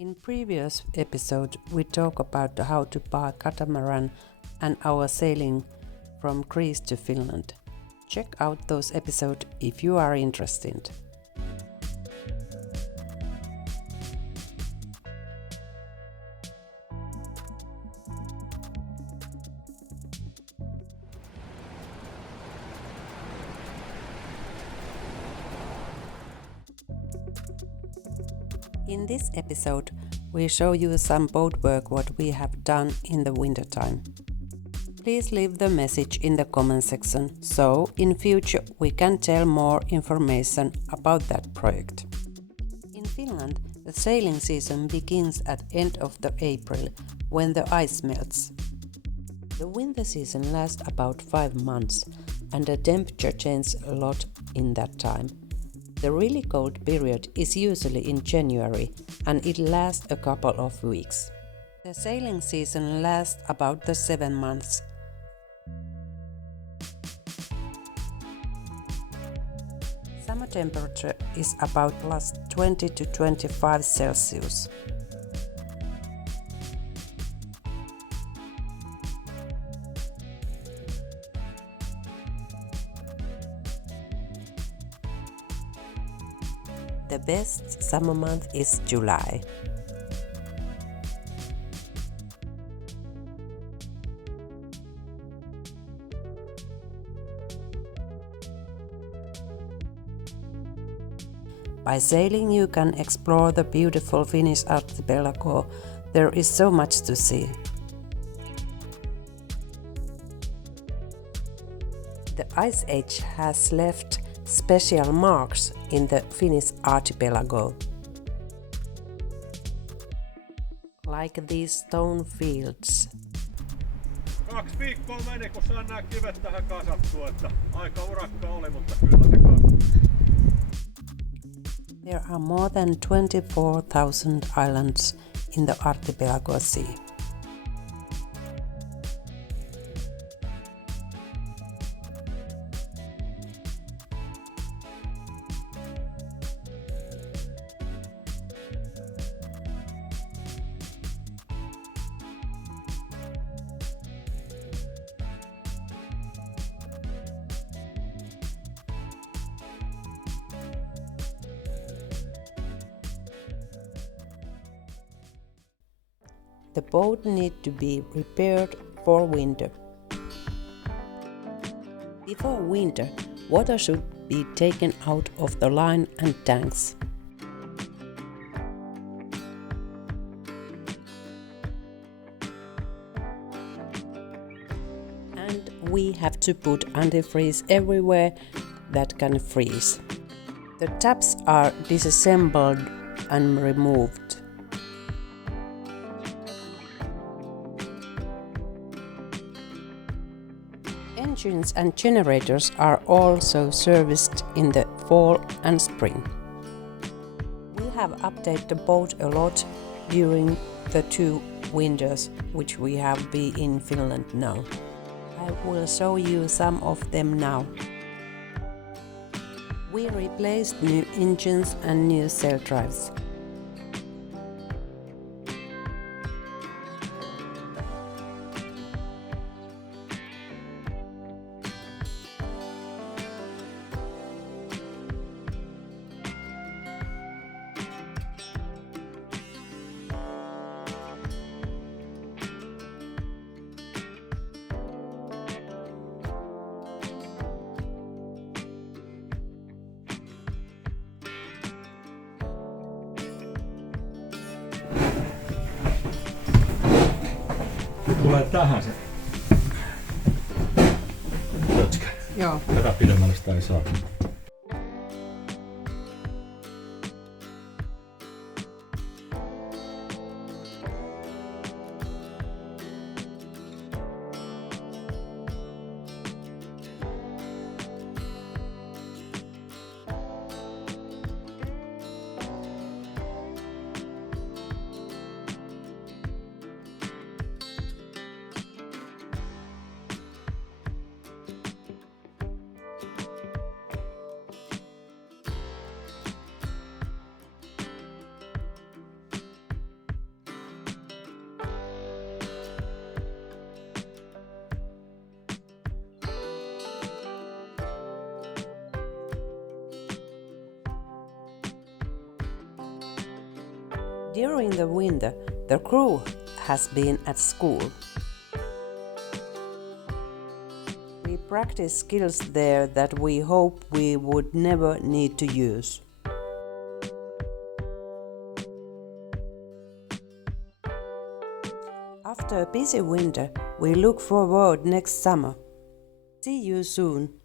In previous episode, we talk about how to buy catamaran and our sailing from Greece to Finland. Check out those episodes if you are interested. In this episode, we show you some boat work what we have done in the wintertime. Please leave the message in the comment section so in future we can tell more information about that project. In Finland, the sailing season begins at end of the April when the ice melts. The winter season lasts about 5 months and the temperature changes a lot in that time. The really cold period is usually in January and it lasts a couple of weeks. The sailing season lasts about 7 months. Summer temperature is about plus 20 to 25 Celsius. The best summer month is July. By sailing you can explore the beautiful Finnish archipelago. There is so much to see. The Ice Age has left special marks in the Finnish archipelago. Like these stone fields. 2 viikkoa meni, kun saan nää kivet tähän kasattua, että aika urakka oli, mutta kyllä se kasattu. There are more than 24,000 islands in the archipelago sea. The boat needs to be repaired for winter. Before winter, water should be taken out of the line and tanks. And we have to put antifreeze everywhere that can freeze. The taps are disassembled and removed. Engines and generators are also serviced in the fall and spring. We have updated the boat a lot during the 2 winters which we have been in Finland now. I will show you some of them now. We replaced new engines and new sail drives. Tulee tähän se pötkä. Joo. Tätä pidemmälle sitä ei saa. During the winter, the crew has been at school. We practice skills there that we hope we would never need to use. After a busy winter, we look forward next summer. See you soon.